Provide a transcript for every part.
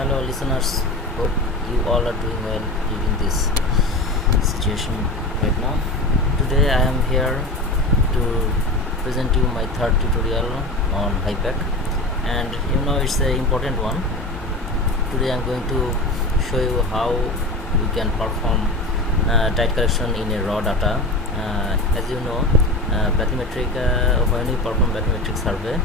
Hello, listeners. Hope you all are doing well during this situation right now. Today, I am here to present you my third tutorial on Hypack, and it's an important one. Today, I'm going to show you how we can perform tight correction in a raw data. As you know, bathymetric when we perform bathymetric survey,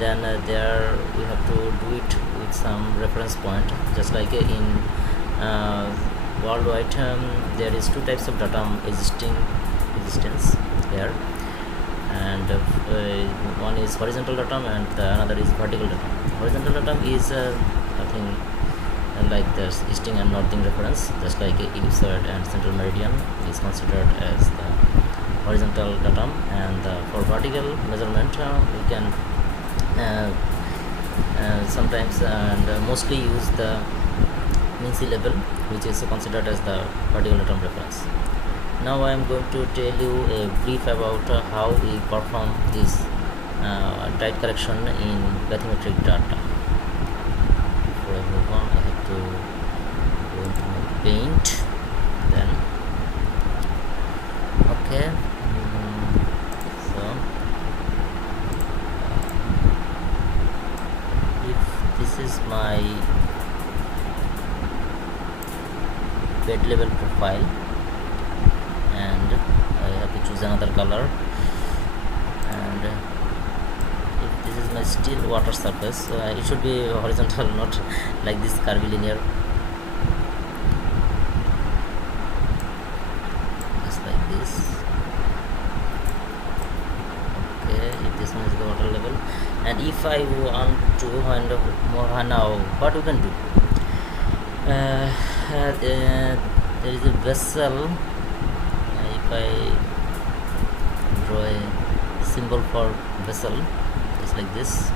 then there we have to do it with some reference point, just like in worldwide. There is two types of datum existence here, and one is horizontal datum and another is vertical datum. Horizontal datum is nothing like the easting and northing reference, just like ellipsoid and central meridian is considered as the horizontal datum, and for vertical measurement we can sometimes and mostly use the mean sea level, which is considered as the vertical datum reference. Now I am going to tell you a brief about how we perform this tight correction in bathymetric data. Before I move on, I have to go into my paint, then okay. So if this is my bed level profile, and I have to choose another color, and if this is my still water surface, it should be horizontal, not like this curvilinear, just like this. Okay, if this one is the water level, and if I want to find more, now what we can do, there is a vessel. If I draw a symbol for vessel, just like this,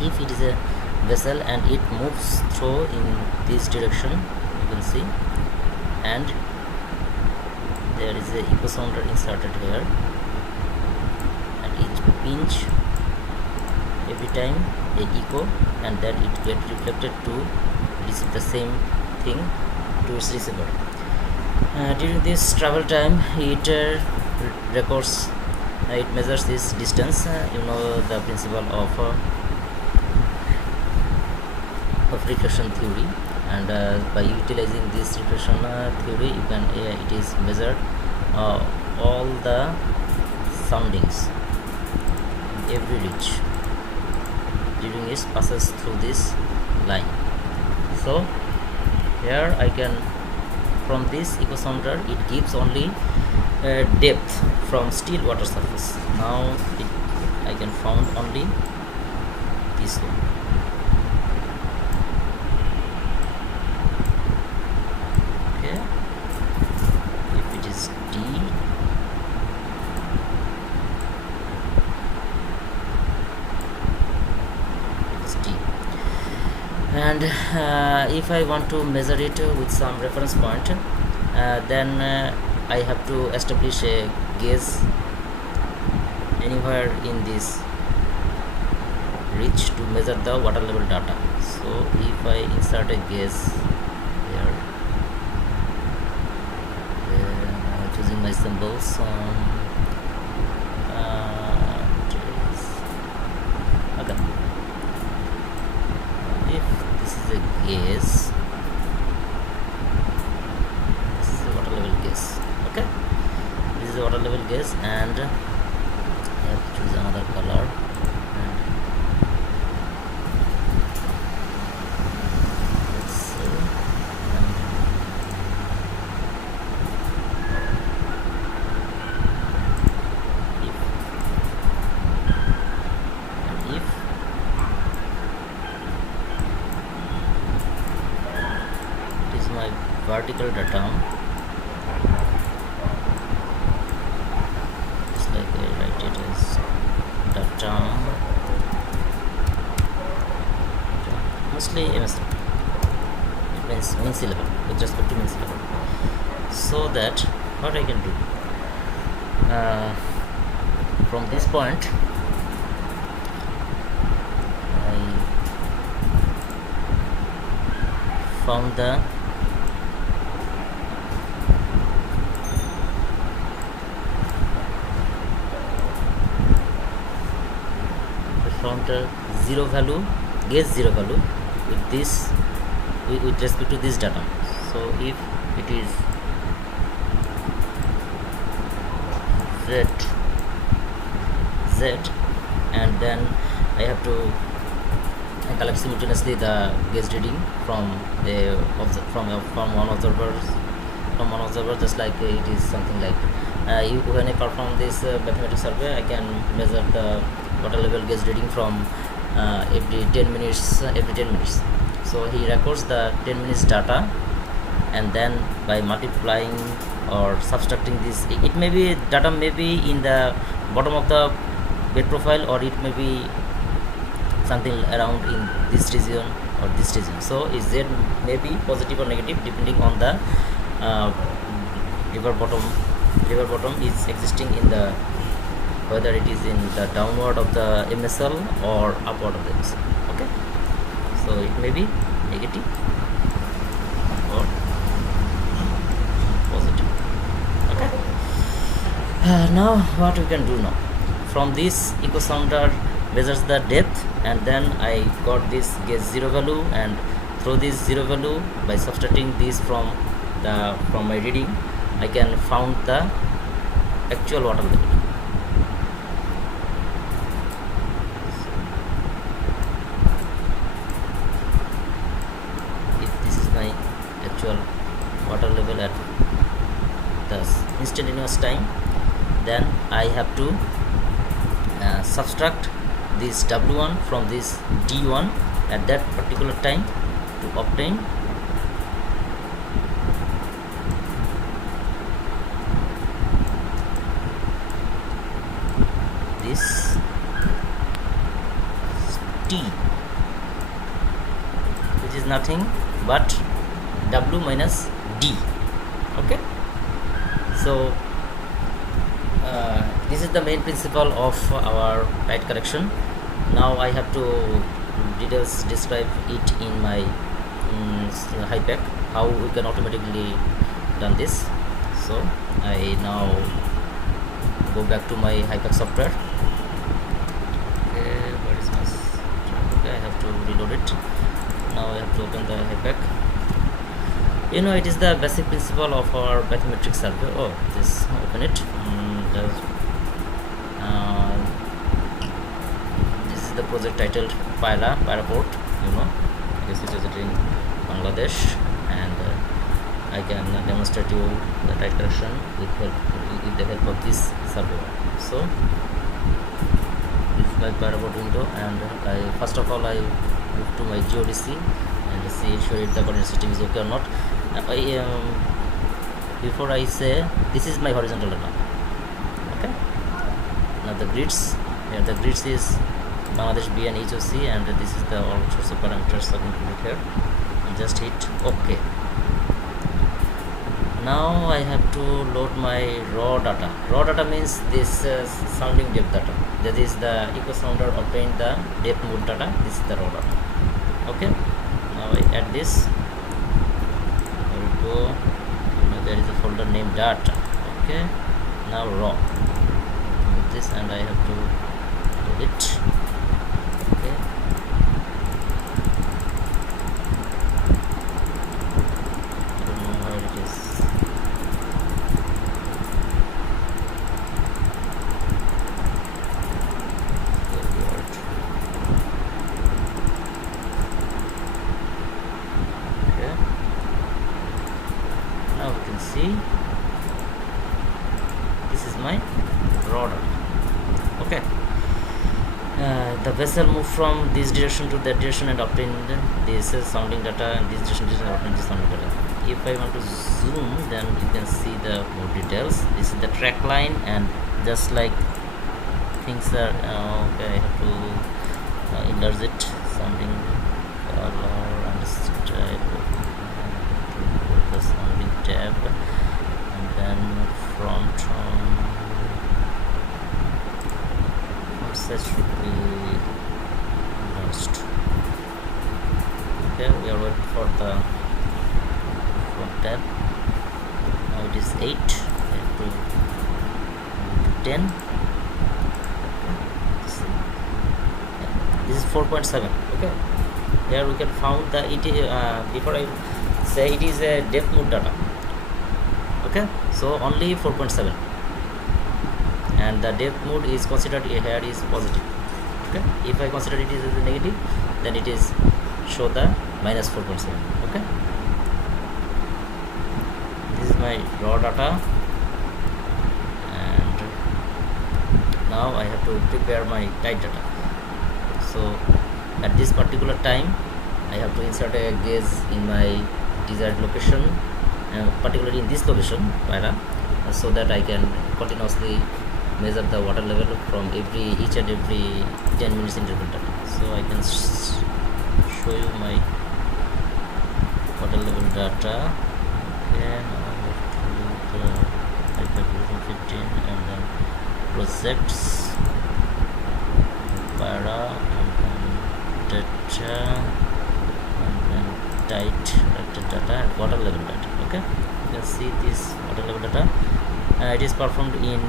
if it is a vessel and it moves through in this direction, you can see, and there is a echo sounder inserted here, and it pinch every time a echo, and then it gets reflected to receive the same thing to its receiver. During this travel time, it records, it measures this distance. The principle of reflection theory, and by utilizing this reflection theory, you can it is measured all the soundings in every reach during its passes through this line. So here I can, from this echo sounder, it gives only depth from still water surface. Now I can found only this one. And if I want to measure it with some reference point, then I have to establish a gauge anywhere in this reach to measure the water level data. So if I insert a gauge here, choosing my symbols, okay. If this is a gauge, this is a water level gauge. Okay, this is a water level gauge, and I have to choose another color. Let's see. If it is my vertical datum, mostly MS level. It means means level, with respect to means level. So that what I can do from this point, I found the zero value, gauge zero value with this with respect to this data. So if it is z, and then I have to collect simultaneously the gauge reading from one observer, just like it is something like when I perform this mathematics survey, I can measure the water level gauge reading from every 10 minutes. So he records the 10 minutes data, and then by multiplying or subtracting this, it may be data may be in the bottom of the bed profile, or it may be something around in this region or this region. So is Z may be positive or negative depending on the river bottom is existing in the, whether it is in the downward of the MSL or upward of the MSL. Okay, so it may be negative or positive. Okay, now what we can do now, from this echo sounder measures the depth, and then I got this gauge zero value, and through this zero value, by subtracting this from my reading, I can found the actual water level. If this is my actual water level at the instantaneous time, then I have to subtract this W1 from this D1 at that particular time to obtain this T, which is nothing but W minus D. Okay, so this is the main principle of our light correction. Now I have to details describe it in my Hypack, how we can automatically done this. So I now go back to my Hypack software. Okay, where is my okay, I have to reload it. Now I have to open the Hypack. You know, it is the basic principle of our bathymetric survey. Oh, just open it. This is the project titled Paraport. You know, this is it in Bangladesh, and I can demonstrate you the light correction with the help of this survey. So this is my Paraport window, and first of all I move to my geodesy and see if the coordinate system is okay or not. Before I say, this is my horizontal data. Okay, now the grids, here the grids is Bangladesh B and HOC, and this is the all sorts of parameters are included here. Just hit OK. Now I have to load my raw data. Raw data means this sounding depth data, that is the echo sounder obtained the depth mode data. This is the raw data. Okay, now I add this. There we go. There is a folder named data. Okay, now raw this, and I have to load it. Okay, I don't know where it is. Okay, now we can see this is my raw data. Okay, the vessel moved from this direction to that direction and obtained this sounding data, and this direction and obtained this sounding data. If I want to zoom, then you can see the more details. This is the track line, and just like things are okay, I have to enlarge it, sounding color and style, the sounding tab, and then front set should be lost. Okay, we are waiting for the front tab. Now it is 8 to 10. This is 4.7. okay, here we can found the before I say it is a depth mode data. Okay, so only 4.7, and the depth mode is considered here is positive. Okay, if I consider it is a negative, then it is show the minus 4.7. okay, this is my raw data, and now I have to prepare my type data. So at this particular time I have to insert a gauge in my desired location, particularly in this location para, so that I can continuously measure the water level from each and every 10 minutes interval data. So I can show you my water level data. Okay, now I have to the Hypack 15 and then projects para, and then data, and then tight data and water level data. Okay, you can see this water level data. It is performed in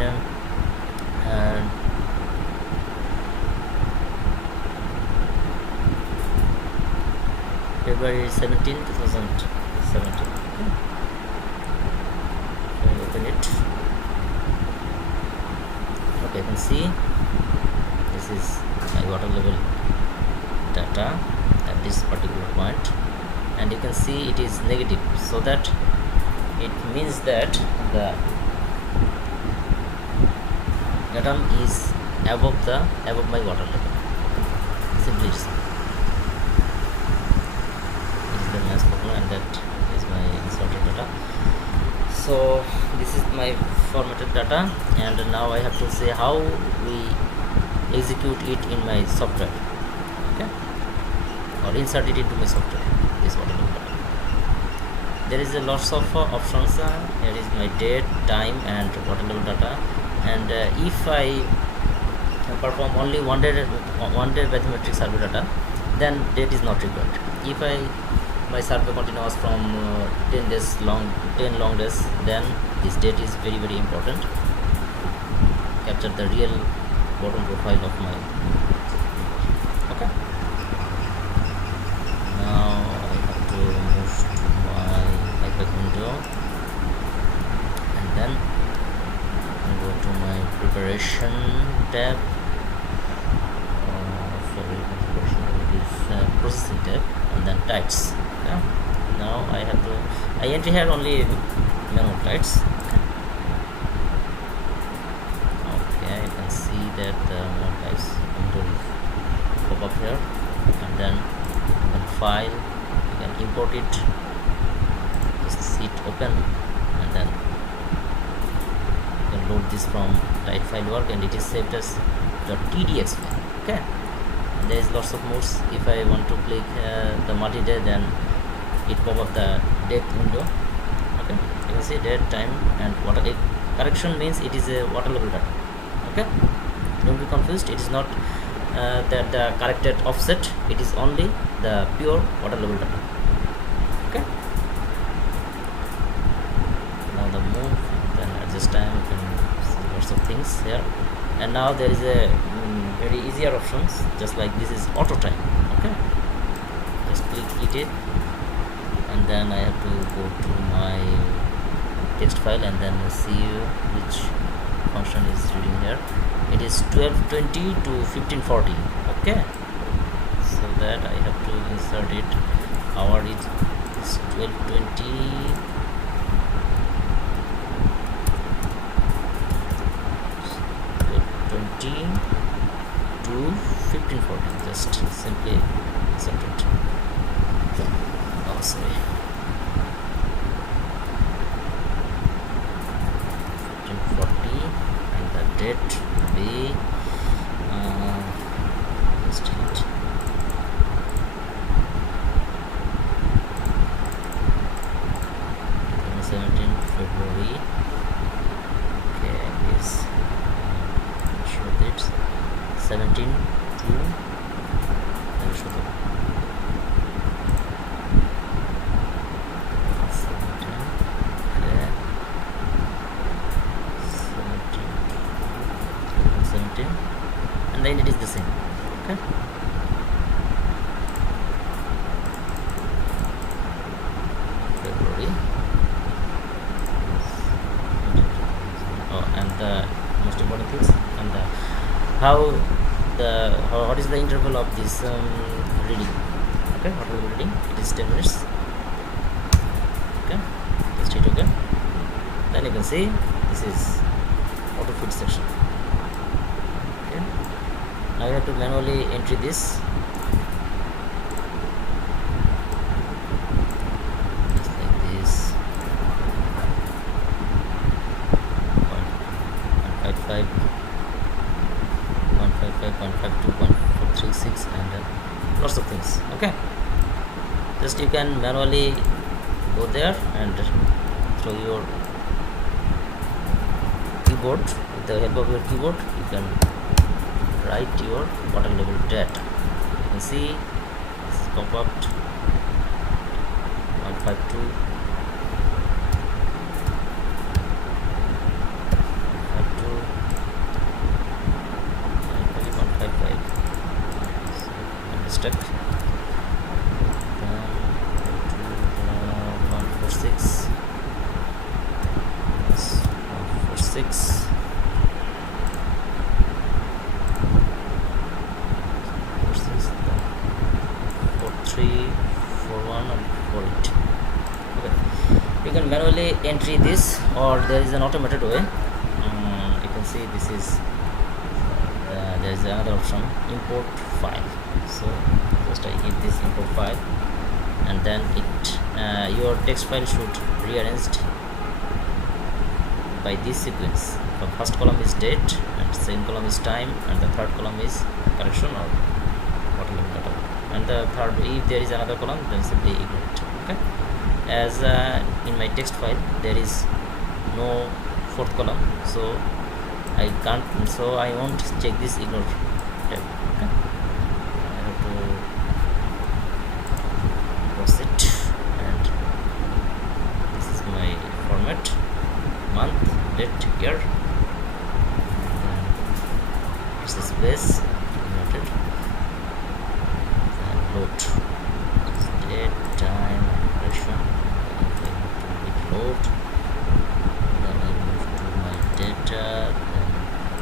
February 17, 2017. Okay. Open it. Okay, you can see this is my water level data at this particular point, and you can see it is negative, so that it means that the atom is above my water level. Simply this is the mass formula, and that is my inserted data. So this is my formatted data, and now I have to say how we execute it in my software. Okay, or insert it into my software, this water level data. There is a lots of options. Here is my date, time, and water level data. And if I perform only one day bathymetric survey data, then date is not required. If my survey continues from 10 long days, then this date is very, very important. Capture the real bottom profile of my. Okay, now I have to move to my Hypack window, and then go to my preparation tab. Sorry, processing tab, and then types. Okay. Now I enter here only manual types. Okay, you can see that the manual types window will pop up here, and then you can file, you can import it, just see it open, and then load this from type file work, and it is saved as .tdx file. Okay, and there is lots of modes. If I want to click the multi-day, then it pop up the date window. Okay, you can see date, time, and water. Correction means it is a water level data. Okay, don't be confused. It is not that the corrected offset. It is only the pure water level data. Okay, now the move, then adjust time. You can see lots of things here. And now there is a very easier options, just like this is auto time. Okay, just click it, and then I have to go to my text file, and then see which function is reading here. It is 1220 to 1540. Okay, so that I have to insert it. Hour is 1220 to 1540. Just simply insert it. Oh, sorry. 1540, and the date will be just hit end it is the same. Okay. February. Oh, and the most important things, and what is the interval of this reading? Okay, what are we reading? It is 10 minutes. Okay, just hit okay. Then you can see this is auto fit section. Okay, now you have to manually enter this. Just like this. 155, 152, 1.436, and lots of things. Okay, just you can manually go there and through your keyboard, with the help of your keyboard you can write your water level data. You can see this is pop up 152, 152, and maybe 155. So, and step then go to the 146. 146. Versus the 43, 41, and 48. Okay, you can manually entry this, or there is an automated way. You can see this is there is another option, import file. So just I hit this import file, and then it your text file should rearranged by this sequence. The first column is date, and second column is time, and the third column is correction or whatever. And the third, if there is another column, then simply ignore it. Okay, as in my text file there is no fourth column, so I can't, so I won't check this ignore tab. Okay, I have to cross it, and this is my format: month, date, year, and then it's the space noted, then load, just date, time, and correction. If I have to hit load, then I move to my data, then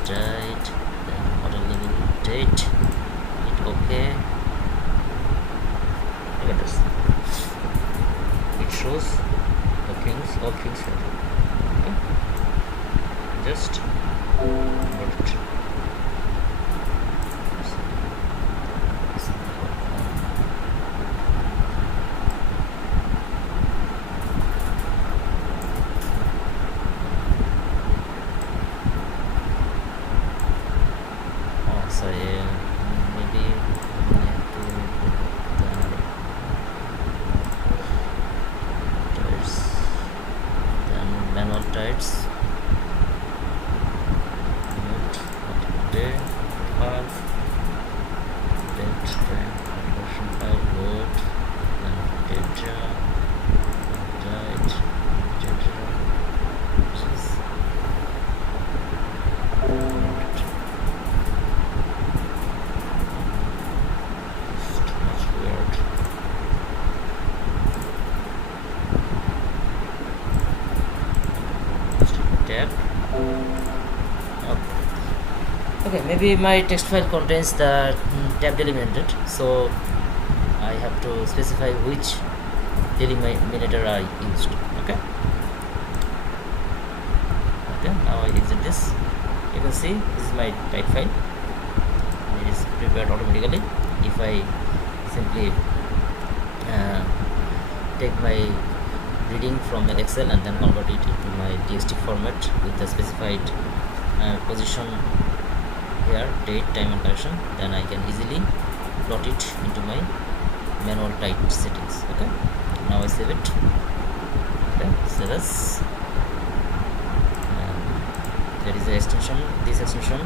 date, then water level date, hit OK. Look at this, it shows the things, all things here. Okay, just convert it. Oh, sorry, maybe I have to put the tides, then manual tides. Day, half, date, time, conversion file, load, then data, date, data, which is too much weird. Tab. Okay, maybe my text file contains the tab delimited, so I have to specify which delimiter I used. Okay, now I exit this. You can see this is my type file, it is prepared automatically. If I simply take my reading from Excel and then convert it into my txt format with the specified position here, date, time, and correction, then I can easily plot it into my manual type settings. Okay, now I save it. Okay, save as, there is a extension, this extension,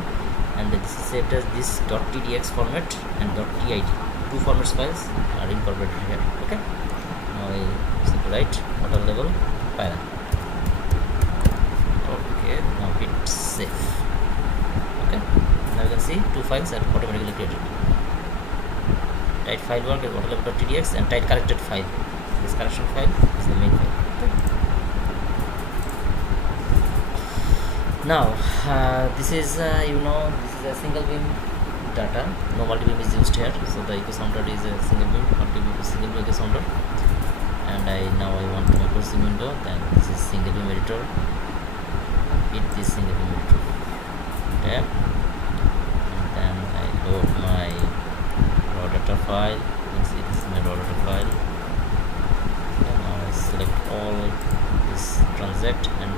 and this is saved as this .tdx format and .tid. Two formats files are incorporated here. Okay, now I simply write water level file. Okay, now hit save. Okay, now you can see see 2 files are automatically created. Type file work is waterlevel.tdx and type corrected file. This correction file is the main file. Okay. Now this is this is a single beam data. No multi beam is used here, so the echo sounder is a single beam, single beam echo sounder. And now I want to my processing window. Then this is single beam editor. Hit this single beam editor. Okay. And then I load my raw data file. You can see this is my raw data file. And now I select all this transact and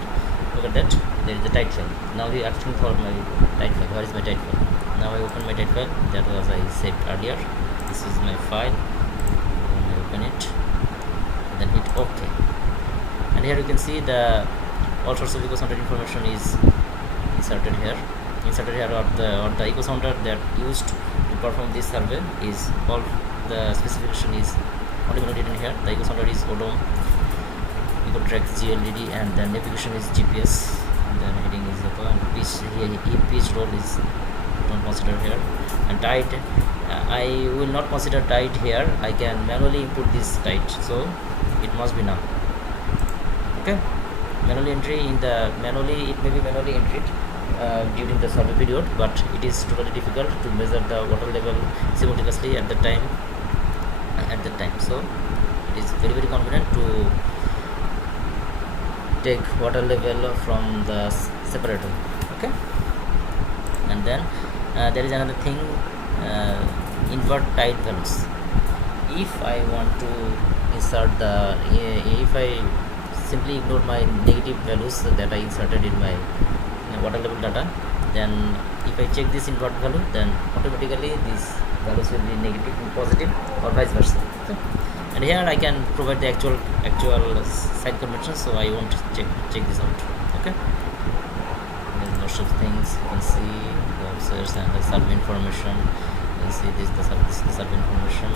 look at that. There is a type file. Now we are asking for my type file. Where is my type file? Now I open my type file. That was I saved earlier. This is my file. And I open it. And then hit OK. And here you can see the all sorts of echo sounder information is inserted here. Or the echo sounder that used to perform this survey is all the specification is automatically written here. The echo sounder is odom, echo track GLDD, and the navigation is GPS. And then heading is echo, and pitch roll is don't consider here. And tide, I will not consider tide here. I can manually input this tide, so it must be now. Okay, manually entry in the it may be manually entered during the survey period, but it is totally difficult to measure the water level simultaneously at the time. So it is very convenient to take water level from the separator. Okay. And then there is another thing, invert tide values. If I want to insert if I simply ignore my negative values that I inserted in my water level data, then if I check this invert value, then automatically these values will be negative and positive, or vice versa. Okay. And here I can provide the actual site convention, so I won't check this out. Okay. There's lots of things you can see, the officers and the survey information. You can see this the survey information,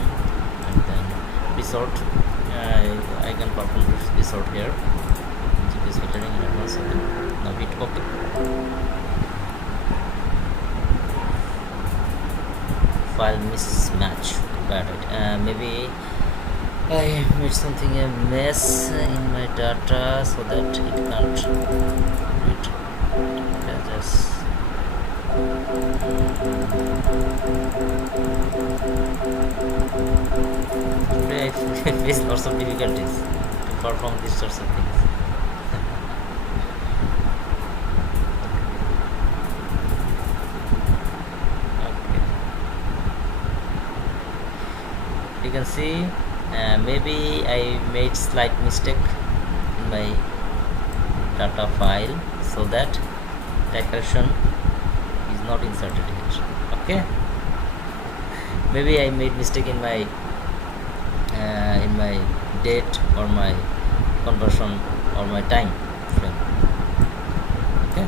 and then resort. I can perform resort here. GPS filtering and advanced. Okay. Now hit OK. File mismatch. Bad. Maybe I made something a mess in my data so that it can't read. Okay, just today I face lots of difficulties to perform these sorts of things. You can see maybe I made slight mistake in my data file, so that correction is not inserted here. Okay, maybe I made mistake in my date or my conversion or my time frame. Okay.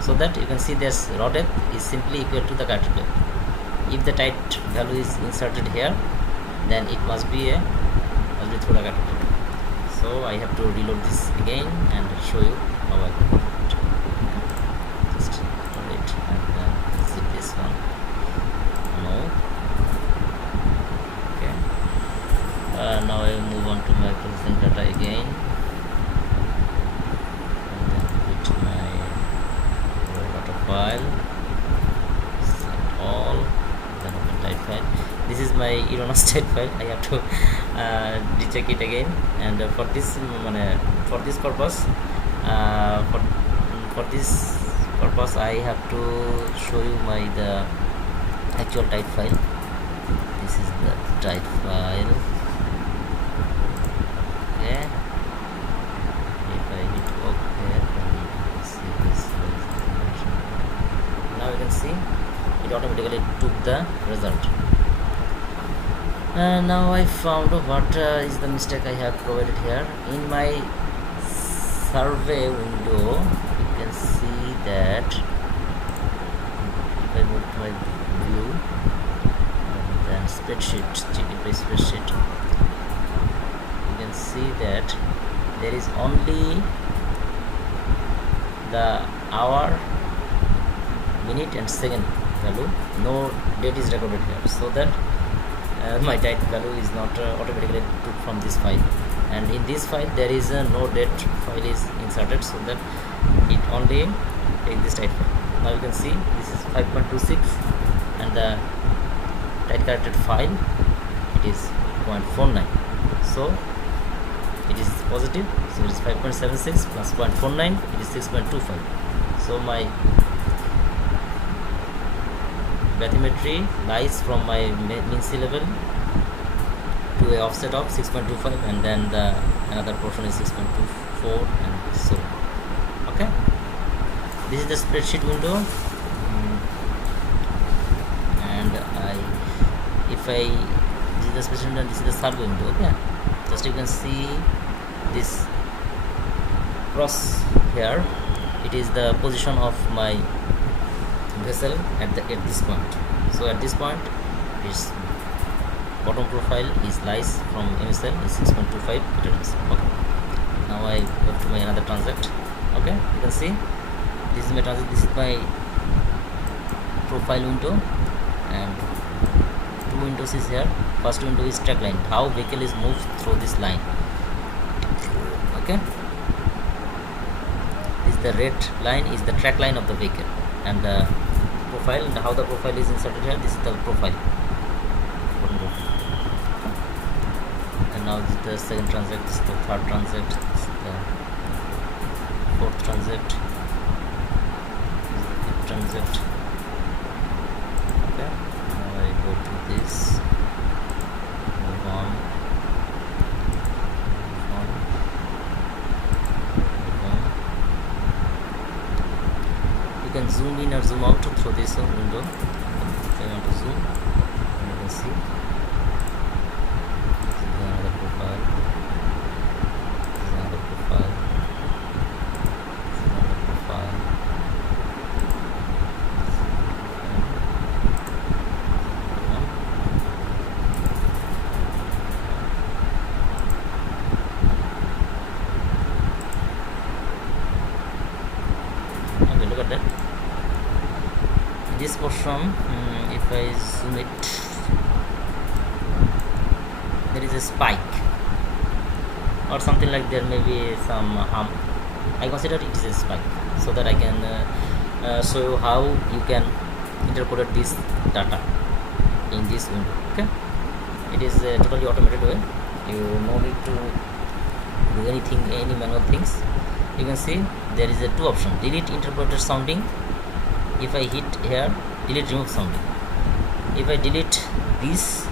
So that you can see this raw depth is simply equal to the corrected depth. If the tide value is inserted here, then it must be through the corrected depth. So I have to reload this again and show you how I can do it. Okay. Just load it and then zip this one. No. Okay. Now I will move on to my processing data again. File, select all, then open type file. This is my erroneous type file. I have to recheck it again, and for this purpose, I have to show you the actual type file. This is the type file. Okay. If I hit OK, see this. Now you can see it automatically took the result. Now I found what is the mistake I have provided here. In my survey window, you can see that if I move to my view and then spreadsheet, GTP spreadsheet, you can see that there is only the hour, minute and second value. No date is recorded here, so that my type value is not automatically took from this file, and in this file there is a no date file is inserted, so that it only take this type file. Now you can see this is 5.26 and the type corrected file it is 0.49, so it is positive, so it is 5.76 plus 0.49, it is 6.25. so my bathymetry lies from my mean sea level to a offset of 6.25, and then the another portion is 6.24 and so on. Okay, this is the spreadsheet window. And this is the spreadsheet window and this is the survey window. Okay, just you can see this cross here, it is the position of my vessel at this point. So at this point its bottom profile is lies from MSL is 6.25 meters. Okay, now I go to my another transact. Okay, you can see this is my transact, this is my profile window, and two windows is here. First window is track line, how vehicle is moved through this line. Okay, this the red line is the track line of the vehicle, and the profile and how the profile is inserted here, this is the profile. And now this is the second transact, this is the third transact, this is the fourth transact, this is the fifth transact. Okay, now I go to this, move on, move on. You can zoom in or zoom out through this window. If I want to zoom, and you can see this is another profile, this is another profile, this is another profile, okay, look at that. This portion, if I zoom it, there is a spike or something like there may be some hump. I consider it is a spike, so that I can show you how you can interpret this data in this window. Okay, it is a totally automated way, you no need to do anything, any manual things. You can see there is a two option, delete interpreted sounding. If I hit here, delete remove sounding. If I delete this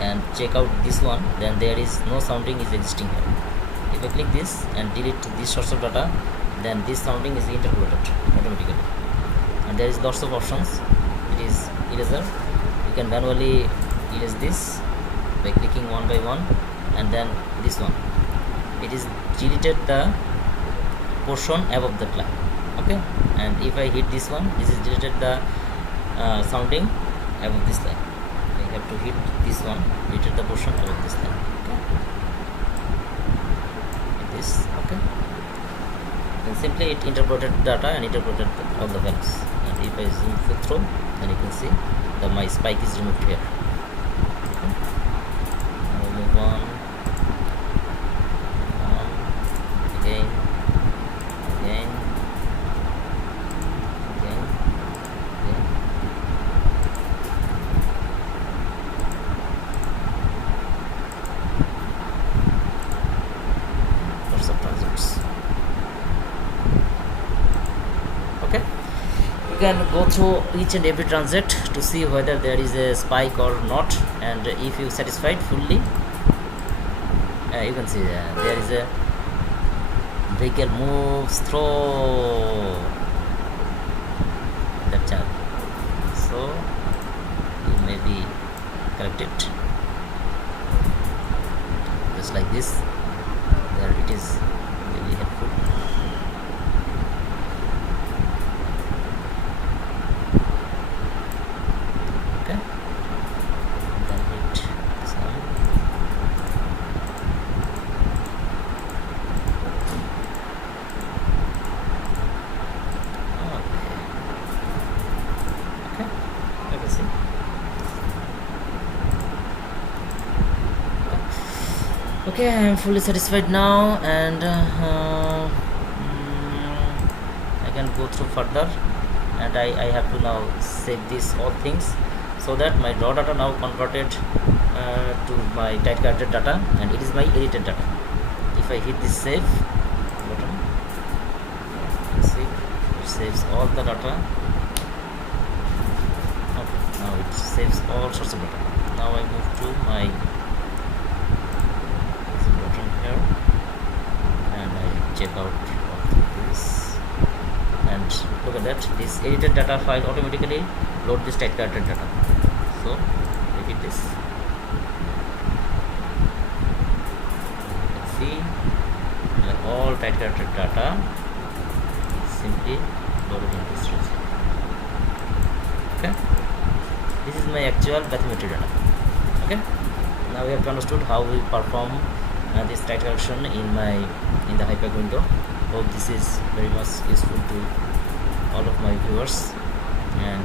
and check out this one, then there is no sounding is existing here. If I click this and delete this source of data, then this sounding is interpreted automatically. And there is lots of options. It is eraser, you can manually erase this by clicking one by one, and then this one, it is deleted the portion above the line. Okay, and if I hit this one, this is deleted the sounding above this line. I have to hit this one, deleted the portion above this line. Okay, hit this. Okay, and simply it interpreted data and interpreted all the values. And if I zoom through, then you can see that my spike is removed here. Okay, now move on, again. Okay, you can go through each and every transact to see whether there is a spike or not, and if you satisfied fully, you can see there is a vehicle moves through that channel, so you may be corrected just like this. There it is very helpful. Okay, and then hit this one. Okay, I am fully satisfied now, and I can go through further, and I have to now save these all things so that my raw data now converted to my tight connected data, and it is my edited data. If I hit this save button, see, it saves all the data. Okay, now it saves all sorts of data. Now I move to my button here, and I check out of this, and look at that, this edited data file automatically load this tight connected data. So repeat this. Let's see, all tight connected data simply loaded in this region. Okay, this is my actual bathymetry data. Okay, now we have understood how we perform this tight correction in the Hypack window. Hope this is very much useful to all of my viewers, and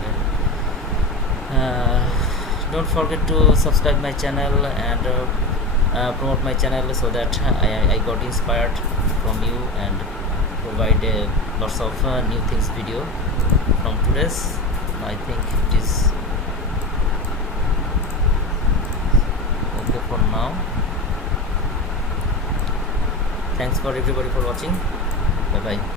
don't forget to subscribe my channel and promote my channel so that I got inspired from you and provide lots of new things video from today's. I think it is okay for now. Thanks for everybody for watching. Bye bye.